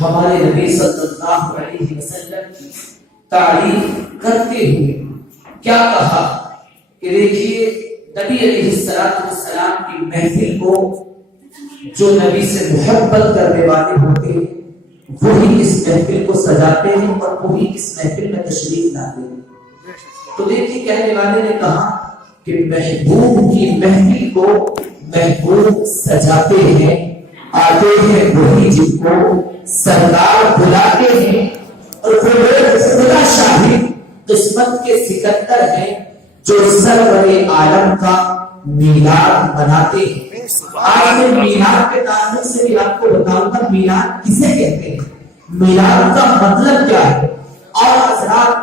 ہمارے نبی صلی اللہ علیہ وسلم کی تعریف کرتے ہوئے کیا کہا کہ دیکھیے نبی علیہ السلام کی محفل کو جو نبی سے محبت کرنے والے ہوتے ہیں وہی اس محفل کو سجاتے ہیں اور وہی اس محفل میں تشریف لاتے ہیں. تو دیکھیے کہنے والے نے کہا کہ محبوب کی محفل کو محبوب سجاتے ہیں, آتے ہیں وہی جن کو سرکار بلاتے ہیں, اور وہ لوگ خدا شاہد قسمت کے سکندر ہیں جو سرور عالم کا میلاد مناتے ہیں. آج میں میلاد کے تعلق سے بھی آپ کو بتاؤں گا میلاد کسے کہتے ہیں, میلاد کا مطلب کیا ہے, اور حضرات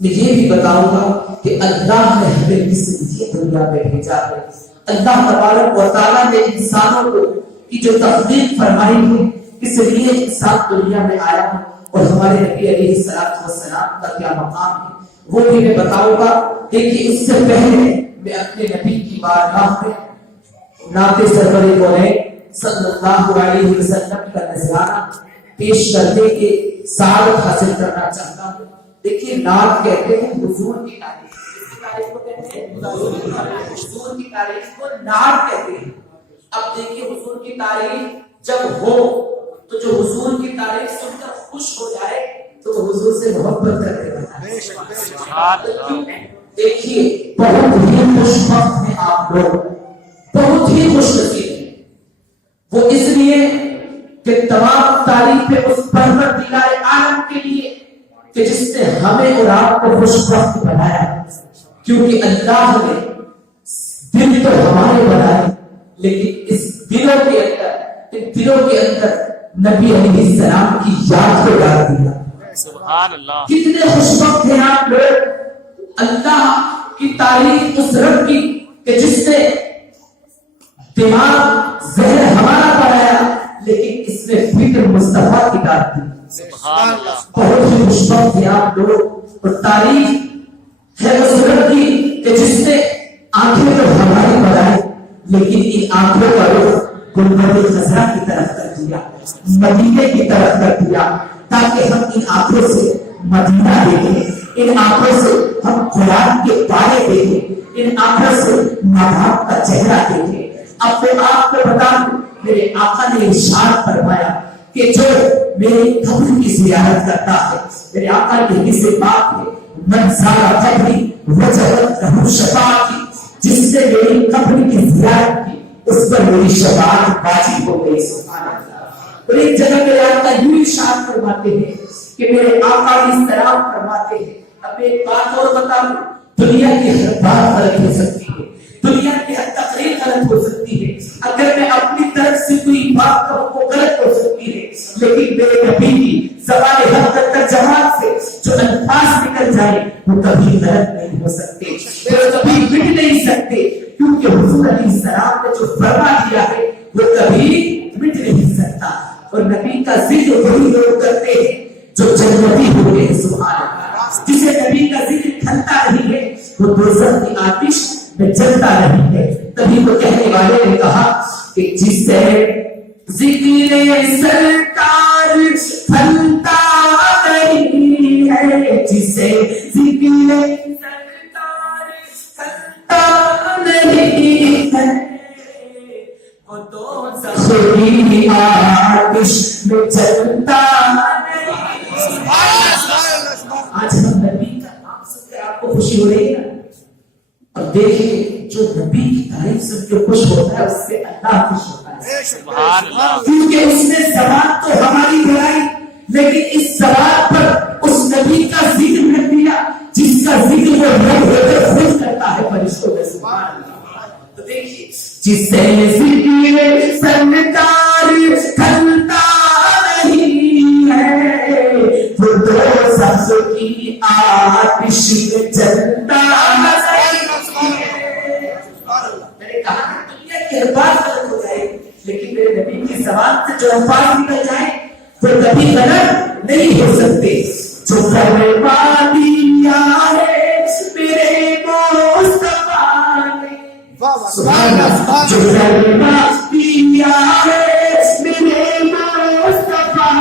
میں یہ بھی بتاؤں گا کہ اللہ نے ہمیں کس لیے دنیا میں بھیجا ہے. اللہ تبارک و تعالیٰ نے انسانوں کو کی جو تخلیق فرمائی ہے اس لیے انسان دنیا میں آیا ہے, اور ہمارے نبی علیہ السلام کا کیا مقام ہے وہ بھی میں بتاؤں گا. دیکھیے اس سے پہلے میں اپنے نبی کی بارگاہ میں نعت سرور کونین صلی اللہ علیہ وسلم کا نذرانہ پیش کرنے کے سعادت حاصل کرنا چاہتا ہوں. دیکھیے نعت کہتے ہیں حضور کی تعریف, کس کی تعریف کو کہتے ہیں, حضور کی تعریف کو نعت کہتے ہیں. اب دیکھیے حضور کی تعریف جب ہو تو جو حضور کی تعریف سن کر خوش ہو جائے تو وہ حضور سے محبت کرنے لگتا ہے. دیکھیے بہت ہی خوش وقت ہیں آپ لوگ, بہت ہی خوش نصیب ہیں. وہ اس لیے کہ تمام تعریفیں اس پروردگار عالم کے لیے کہ جس نے ہمیں اور آپ کو خوش وقت بنایا, کیونکہ اللہ نے دل تو ہمارے بنائے لیکن اس دلوں کے اندر, ان دلوں کے اندر نبی علیہ السلام کی یاد کو ڈال دیا. سبحان اللہ. کتنے خوش وقت ہیں آپ لوگ. اللہ کی تعریف اس رب کی کہ جس نے دماغ ذہن ہمارا بنایا لیکن اس نے فکر مصطفیٰ کی ڈال دی. سبحان اللہ. بہت ہی خوش وقت ہیں آپ لوگ. اور تعریف ہے اس رب کی کہ جس نے آنکھیں تو ہماری بنائی لیکن ان آنکھوں کا رخ گنبد خضرا کی طرف کر دیا, مدینے کی طرف کر دیا, تاکہ ہم ان آنکھوں سے مدینہ دیکھیں, ان آنکھوں سے ہم قرآن کے پارے دیکھیں, ان آنکھوں سے مذہب کا چہرہ دیکھیں. اب میں آپ کو بتا دوں میرے آقا نے ارشاد فرمایا کہ جو میری قبر کی زیارت کرتا ہے, میرے آقا کی حدیث پاک ہے من زار قبری وجبت لہ شفاعتی, جس نے میری قبر کی زیارت کی اس پر میری شفاعت واجب ہو گئی. سبحان اللہ. اور ایک جگہ میرے آقا یوں ارشاد فرماتے ہیں کہ میرے آقا اس طرح فرماتے ہیں. اب ایک بات اور بتاؤں, دنیا کی ہر بات غلط ہو سکتی ہے, دنیا کی ہر تقریر غلط ہو سکتی ہے, اگر میں اپنی طرف سے کوئی بات کروں وہ غلط ہو سکتی ہے, لیکن میرے نبی کی زبان حق تک جماعت سے جو الفاظ نکل جائے وہ کبھی غلط نہیں ہو سکتے, وہ کبھی مٹ نہیں سکتے, کیونکہ حضور علیہ السلام نے جو فرما دیا ہے وہ کبھی مٹ نہیں سکتا. اور نبی کا ذکر وہی لوگ کرتے ہیں جو جنتی ہوئے ہیں. سبحان اللہ. جسے نبی کا ذکر کھلتا نہیں ہے وہ دوزخ کی آتش میں جلتا نہیں ہے. تبھی تو کہنے والے نے کہا کہ جسے ذکر سرکار کھلتا نہیں ہے, جسے ذکر سرکار کھلتا نہیں ہے وہ دوزخ کی آتش میں جلتا نہیں. آج ہم نبی کا نام سن کر آپ کو خوشی ہو رہی ہے, اور دیکھیں جو نبی کی تعریف سن کے خوش ہوتا ہے اس سے اللہ خوش ہوتا ہے. سبحان اللہ. کیونکہ اس نے زبان تو ہماری بنائی لیکن اس زبان پر اس نبی کا ذکر کر دیا جس کا ذکر وہ رب ہو کر خود کرتا ہے فرشتوں میں. سبحان اللہ. تو دیکھیے جسے ذکر سرکار کھلتا نہیں ہے وہ دوزخ کی آتش میں جلتا نہیں ہے. میں نے کہا دنیا کی ہر بات غلط ہو جائے لیکن میرے نبی کی زبان سے جو الفاظ نکل جائیں وہ کبھی غلط نہیں ہو سکتے. جو فرما دیا ہے میرے مصطفیٰ نے, جو فرما دیا ہے میرے مصطفیٰ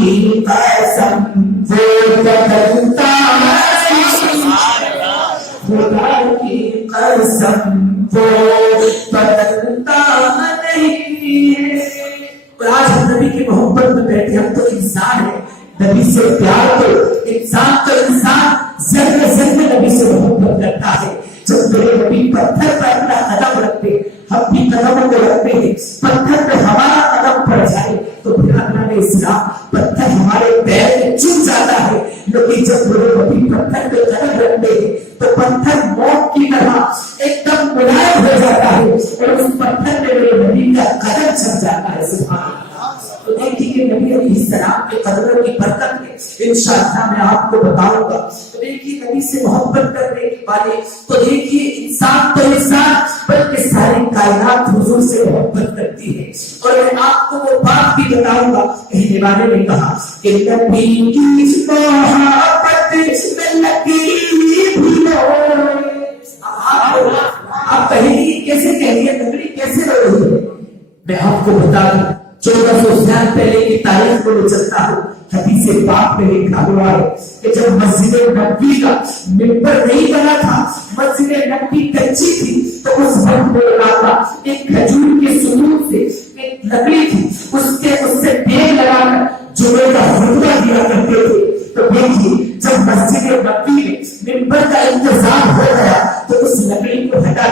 کی قسم وہ بدلتا خدا کی قسم وہ بدلتا نہیں ہے. اور آج ہم نبی کی محبت میں بیٹھے, ہم تو انسان ہیں, نبی سے پیار تو انسان ذرے ذرے نبی سے محبت کرتا ہے. جب میرے نبی پتھر پر اپنا قدم رکھتے, ہم بھی قدموں کو رکھتے ہیں, پتھر پہ ہمارا قدم پڑ جائے تو پھر اللہ اسلام پتھر ہمارے پیر میں چن جاتا ہے. لیکن جب میرے نبی پتھر پہ قدم رکھتے ہیں تو پتھر موت کی طرح ایک دم ملائم ہو جاتا ہے اور اس پتھر پہ میرے نبی کا قدم چھپ جاتا ہے. سبحان اللہ. تو دیکھیے کہ نبی علیہ السلام کے قدموں کی برکت میں انشاءاللہ میں آپ کو بتاؤں گا. تو دیکھیے نبی سے محبت کرنے والے, تو دیکھیے انسان تو انسان بلکہ ساری کائنات حضور سے محبت کرتی ہے. اور میں آپ کو وہ بات بھی بتاؤں گا, کہنے والے نے کہا کہ نبی کی محبت میں لگی بھی آپ کہیں گے کیسے کہیے نبی کیسے رو رہی ہے. میں آپ کو بتا دوں 1400 سال پہلے کی تاریخ کو چلتا ہوں. حدیث پاک میں لکھا ہوا ہے کہ جب مسجد نبوی کا ممبر نہیں بنا تھا, مسجد نبوی کچی تھی, تو اس وقت میں علاقہ ایک کھجور کے سنون سے ایک لکڑی تھی, اس سے ٹیک لگا کر جمعے کا خطبہ دیا کرتے تھے. تو دیکھیے جب مسجد نبوی میں ممبر کا انتظام ہو گیا تو اس لکڑی کو ہٹا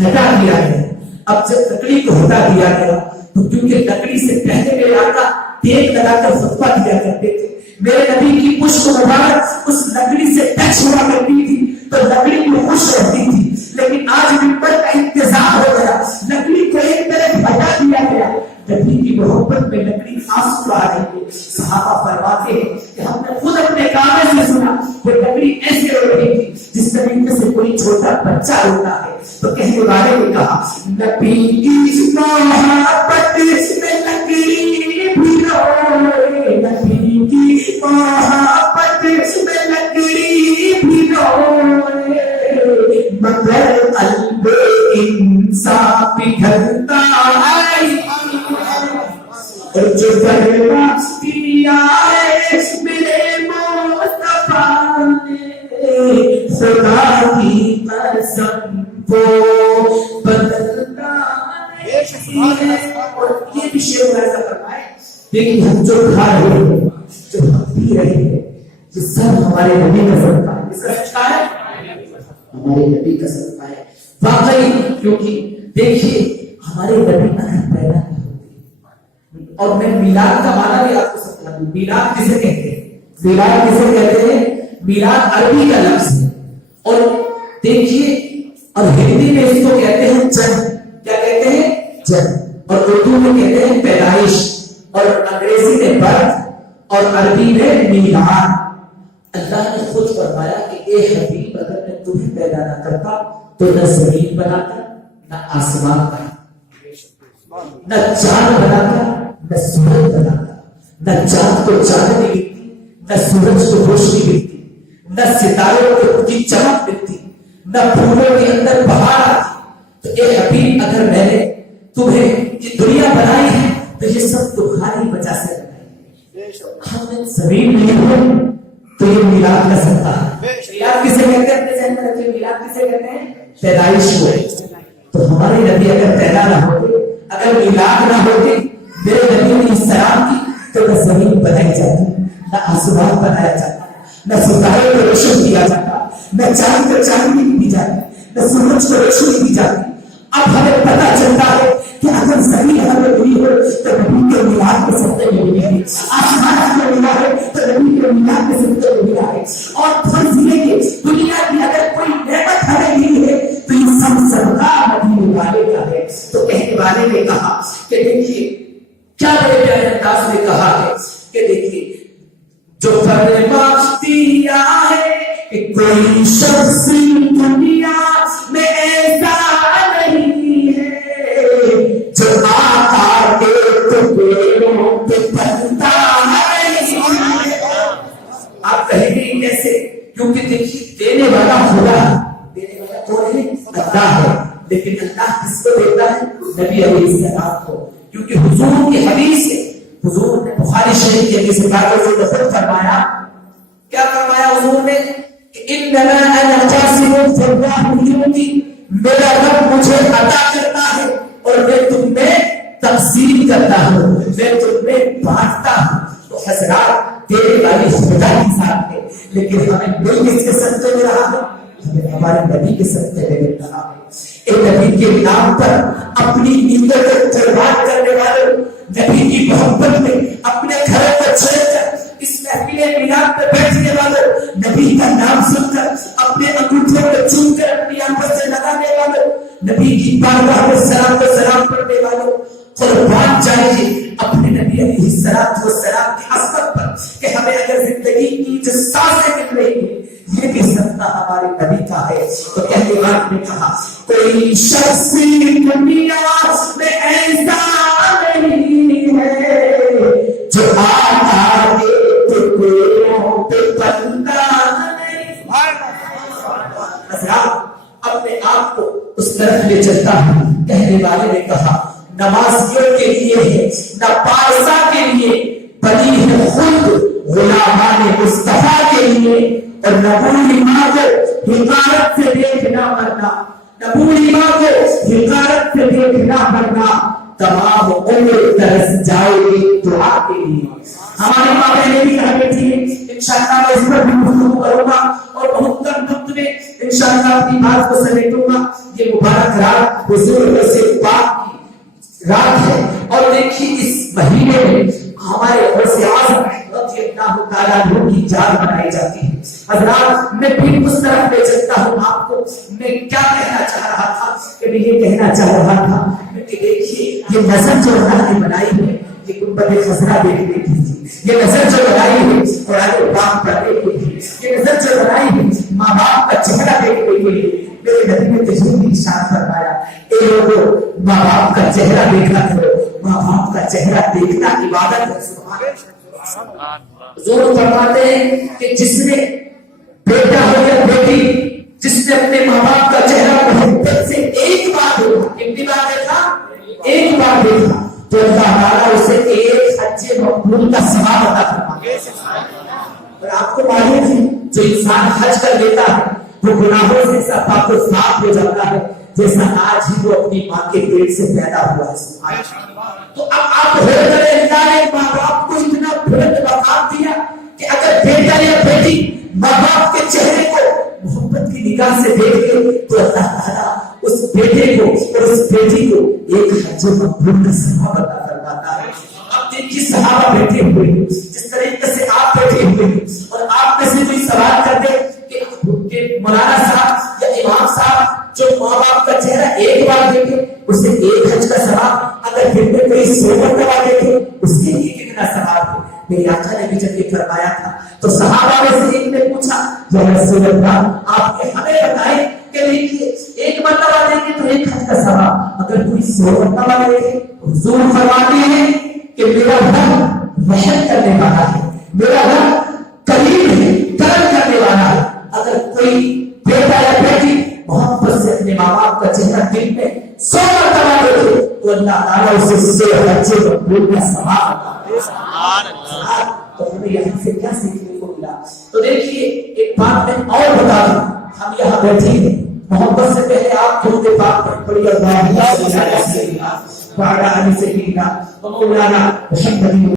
دیا گیا. اب جب لکڑی کو ہٹا دیا گیا تو کیونکہ لکڑی سے پہلے میرے آقا ٹیک لگا کر خطبہ دیا کرتے تھے, میرے نبی کی پشت مبارک اس لکڑی سے ٹچ ہوا کرتی تھی تو لکڑی کو خوش رہتی تھی. لیکن آج ممبر کا انتظام ہو گیا, لکڑی کو ایک طرف ہٹا دیا گیا. نبی کی محبت میں لکڑی آنسو آ رہی ہے. صحابہ فرماتے ہیں کہ ہم نے خود اپنے کانوں سے سنا کہ لکڑی ایسے رو رہی تھی جس طریقے سے کوئی چھوٹا بچہ روتا ہے. تو کہنے والے نے کہا نبی کی محبت میں لکڑی بھی روئے, نبی کی محبت میں لکڑی بھی روئے, مگر قلب انسان پگھلتا ہے اور جو بربادی آئے میرے مصطفیٰ نے خدا کی قسم وہ بدلتا نہیں ہے. اور یہ بھی شعر ایسا فرمائے, لیکن ہم جو کھا رہے ہیں, جو ہم پی رہے ہیں, یہ سب ہمارے نبی کا صدقہ ہے. اس کا صدقہ ہے ہمارے نبی کا صدقہ ہے واقعی. کیونکہ دیکھیے ہمارے نبی اگر پیدا نہیں ہوتے, اور میں میلاد کا معنی بھی آپ کو سمجھا دوں. میلاد کسے کہتے ہیں, میلاد کسے کہتے ہیں, میلاد عربی کا لفظ ہے. اور دیکھیے اور ہندی میں اس کو کہتے ہیں جنم. کیا کہتے ہیں, جنم. اور اردو میں کہتے ہیں پیدائش, اور انگریزی میں برتھ, اور عربی میں میلاد. اللہ نے خود فرمایا کہ اے حبیب اگر میں تمہیں پیدا نہ کرتا تو نہ زمین بناتا, نہ آسمان بناتا, نہ چاند بناتا, نہ سورج بناتا. نہ چاند کو چاندنی ملتی, نہ سورج کو روشنی ملتی, نہ ستاروں کو کی چمک ملتی, نہ پھولوں کے اندر بہار آتی. تو اے حبیب اگر میں نے تمہیں یہ دنیا بنائی ہے تو یہ سب تمہاری وجہ سے بنائی ہے. ہم نے زمین نہیں ہوئی تو یہ میلاد کا صدقہ ہے. میلاد کسے کہتے ہیں, اپنے ذہن میں رکھیں, میلاد کسے کہتے ہیں, پیدائش ہوئے. تو ہمارے نبی اگر پیدا نہ ہوتے, اگر میلاد نہ ہوتے میرے نبی علیہ السلام کی, تو نہ زمین بنائی جاتی, نہ آسمان بنایا جاتا, نہ ستارے کو روشن کیا جاتا, نہ چاند کو چاندنی دی جاتی, نہ سورج کو روشنی دی جاتی. اب ہمیں پتہ چلتا ہے کہ اگر زمین ہمیں ملی ہو تو نبی کے میلاد کے صدقے میں ملی ہے, آسمان ہمیں ملا ہے تو نبی کے میلاد کے صدقے میں ملا ہے. اور فرض یہ کہ دنیا کی اگر کوئی نعمت ہمیں ملی ہے تو یہ سب صدقہ مدینے والے کا ہے. تو کہنے والے نے کہا کہ دیکھیے کیا میرے پیارے انداز میں کہا ہے کہ دیکھیے جو فرماتی ہے کہ کوئی شخص دنیا میں ایسا نہیں ہے جو آقا کے ٹکڑوں پہ پلتا ہے. آپ کہیں گے کیسے, کیونکہ دیکھیے دینے والا خدا, دینے والا کون ہے, اللہ ہے. لیکن اللہ کس کو دیتا ہے, نبی علیہ السلام کو. کیونکہ حضور کی حدیث ہے, حضور نے بخاری شریف کے حدیث پاک سے خود فرمایا، کیا فرمایا حضور نے کہ انما انا قاسم فالله يؤتي، میرا رب مجھے عطا کرتا ہے اور میں تم میں تقسیم کرتا ہوں، میں تم میں بانٹتا ہوں۔ تو حضرات دینے والی خدا کی ذات ہے، لیکن ہمیں مل کس کے صدقے میں رہا ہے؟ ہمیں ہمارے نبی کے صدقے میں مل رہا ہے۔ ایک نبی کے نام پر اپنی نیندوں کو قربان کرنے والوں، نبی کی محبت میں اپنے گھروں کو چھوڑ کر اس محفل میلاد میں بیٹھنے والوں، نبی کا نام سن کر اپنے انگوٹھوں کو چوم کر اپنی آنکھوں سے لگانے والوں، نبی کی بارگاہ میں سلام و سلام پڑھنے والوں، قربان جائیے اپنے نبی علیہ الصلوۃ والسلام کی عظمت پر کہ ہمیں اگر زندگی کی جو سانسیں مل رہی ہیں یہ بھی صدقہ ہمارے نبی کا ہے۔ تو کہنے والے نے کہا کوئی شخص دنیا میں ایسا نہیں ہے جو آتا ہے ٹکڑوں پہ بندہ نہیں۔ حضرات اپنے آپ کو اس طرف لے چلتا ہوں۔ کہنے والے نے کہا نمازیوں کے لیے ہے، نپارسا کے لیے بنی ہے خود غلامان مصطفیٰ کے لیے، اور نبوی ماں کو حقارت سے دیکھنا مرنا، نبوی ماں کو حقارت سے دیکھنا مرنا تمام عمر ترس جائے گی دعا کے لیے۔ ہماری ماں بہنیں بھی کہا کرتی ہیں، انشاءاللہ میں اس پر بھی گفتگو کروں گا اور بہت کم وقت میں انشاءاللہ اپنی بات کو سمیٹوں گا۔ یہ مبارک رات حضور سے پاک کی رات ہے، اور دیکھیے اس مہینے میں ہمارے غوث اعظم رضی اللہ تعالیٰ عنہ کی یاد منائی جاتی ہے۔ حضرات میں بھی اس طرف لے چلتا ہوں آپ کو۔ میں کیا کہنا چاہ رہا تھا کہ میں یہ کہنا چاہ رہا تھا کہ دیکھیے یہ نظر جو اللہ نے بنائی ہے یہ گنبد خضرا دیکھنے کی تھی، یہ نظر جو بنائی ہے قرآن پاک پڑھنے کی تھی، یہ نظر جو بنائی ہے ماں باپ کا چہرہ دیکھنے کے لیے۔ میرے نبی نے تجھے بھی ارشاد فرمایا اے لوگوں ماں باپ کا چہرہ دیکھا کرو، ماں باپ کا چہرہ دیکھنا عبادت ہے۔ سبحان اللہ۔ حضور فرماتے ہیں کہ جس نے بیٹا ہو یا بیٹی، جس نے اپنے ماں باپ کا چہرہ محبت سے ایک بار دیکھا، کتنی بار دیکھا؟ ایک بار دیکھا، تو اللہ تعالیٰ اسے ایک حج مقبول کا ثواب عطا فرماتا ہے۔ اور آپ کو معلوم ہے جو انسان حج کر لیتا ہے وہ گناہوں سے پاک و صاف ہو جاتا ہے، جیسا آج ہی وہ اپنی ماں کے پیٹ سے پیدا ہوا ہے۔ تو اب آپ ہو کر اللہ نے ماں باپ کو اتنا بلند مقام دیا کہ اگر بیٹا یا بیٹی ماں باپ کے چہرے کو محبت کی نگاہ سے دیکھے تو اللہ تعالیٰ اس بیٹے کو اور اس بیٹی کو ایک حج مقبول کا ثواب عطا فرماتا ہے۔ اب دیکھیے صحابہ بیٹھے ہوئے ہیں، جس طریقے سے آپ بیٹھے ہوئے ہیں، اور آپ میں سے کوئی سوال کر دے کہ مولانا صاحب یا امام صاحب جو ماں باپ کا چہرہ ایک بار دیکھے اسے ایک حج کا ثواب، اگر پھر میں کوئی 100 مرتبہ دیکھے اس کے لیے کتنا ثواب ہے؟ میری آقا نے بھی جب یہ فرمایا تھا تو صحابہ میں سے ایک نے پوچھا یا رسول اللہ آپ نے ہمیں بتائیں کہ دیکھیے ایک مرتبہ دیکھے تو ایک حج کا ثواب، اگر کوئی 100 مرتبہ دیکھے حضور فرماتے ہیں کہ میرا رب رحم کرنے والا ہے، میرا رب کریم ہے، کرم کرنے والا ہے۔ اگر کوئی بیٹا یا بیٹی محبت سے اپنے ماں باپ کا چہرہ دل میں 100 مرتبہ دیکھے تو اللہ تعالیٰ اسے 100 حج مقبول کا ثواب عطا فرماتا ہے۔ تو ہمیں یہاں سے کیا سیکھنے کو ملا؟ تو دیکھیے ایک بات میں اور بتا دوں، ہم یہاں بیٹھے ہیں، محبت سے پہلے آپ درود پاک پڑھی اور مولانا محمد